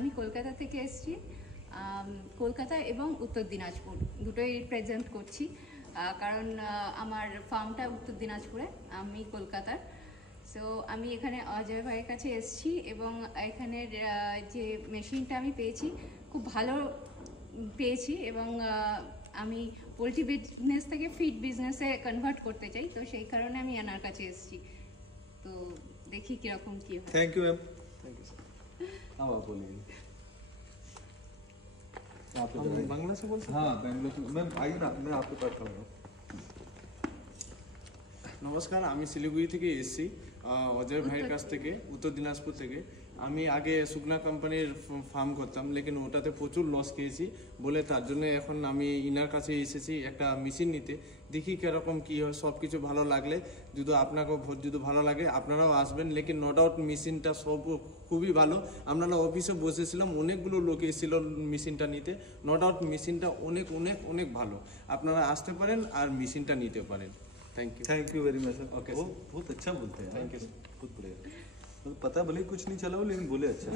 আমি কলকাতা থেকে এসেছি। কলকাতা এবং উত্তর দিনাজপুর দুটোই রিপ্রেজেন্ট করছি, কারণ আমার ফার্মটা উত্তর দিনাজপুরে, আমি কলকাতার। সো আমি এখানে অজয় ভাইয়ের কাছে এসেছি এবং এখানের যে মেশিনটা আমি পেয়েছি খুব ভালো পেয়েছি, এবং আমি পোলট্রি বিজনেস থেকে ফিড বিজনেসে কনভার্ট করতে চাই, তো সেই কারণে আমি এনার কাছে এসেছি। তো দেখি কিরকম কি হয়। Thank you ma'am. Thank you sir. हाँ आप बोलिए। आप बांग्ला से बोल सकते? हाँ बैंगलोर से। मैम आइए ना, मैं आपके पास आऊँगा। নমস্কার, আমি শিলিগুড়ি থেকে এসেছি অজয় ভাইয়ের কাছ থেকে, উত্তর দিনাজপুর থেকে। আমি আগে শুকনা কোম্পানির ফার্ম করতাম, লেকিন ওটাতে প্রচুর লস খেয়েছি বলে তার জন্য এখন আমি ইনার কাছে এসেছি একটা মেশিন নিতে। দেখি কীরকম কী হয়, সব কিছু ভালো লাগলে যদি আপনাকেও যদি ভালো লাগে আপনারাও আসবেন। লেকিন নো ডাউট মেশিনটা সব খুবই ভালো। আপনারা অফিসে বসেছিলাম, অনেকগুলো লোক এসেছিল মেশিনটা নিতে। নো ডাউট মেশিনটা অনেক অনেক অনেক ভালো। আপনারা আসতে পারেন আর মেশিনটা নিতে পারেন। Thank you very much sir. Okay वो सर। बहुत अच्छा बोलते हैं। Thank you sir. बहुत बढ़िया। मतलब पता भले ही कुछ नहीं चला हो, लेकिन बोले अच्छा।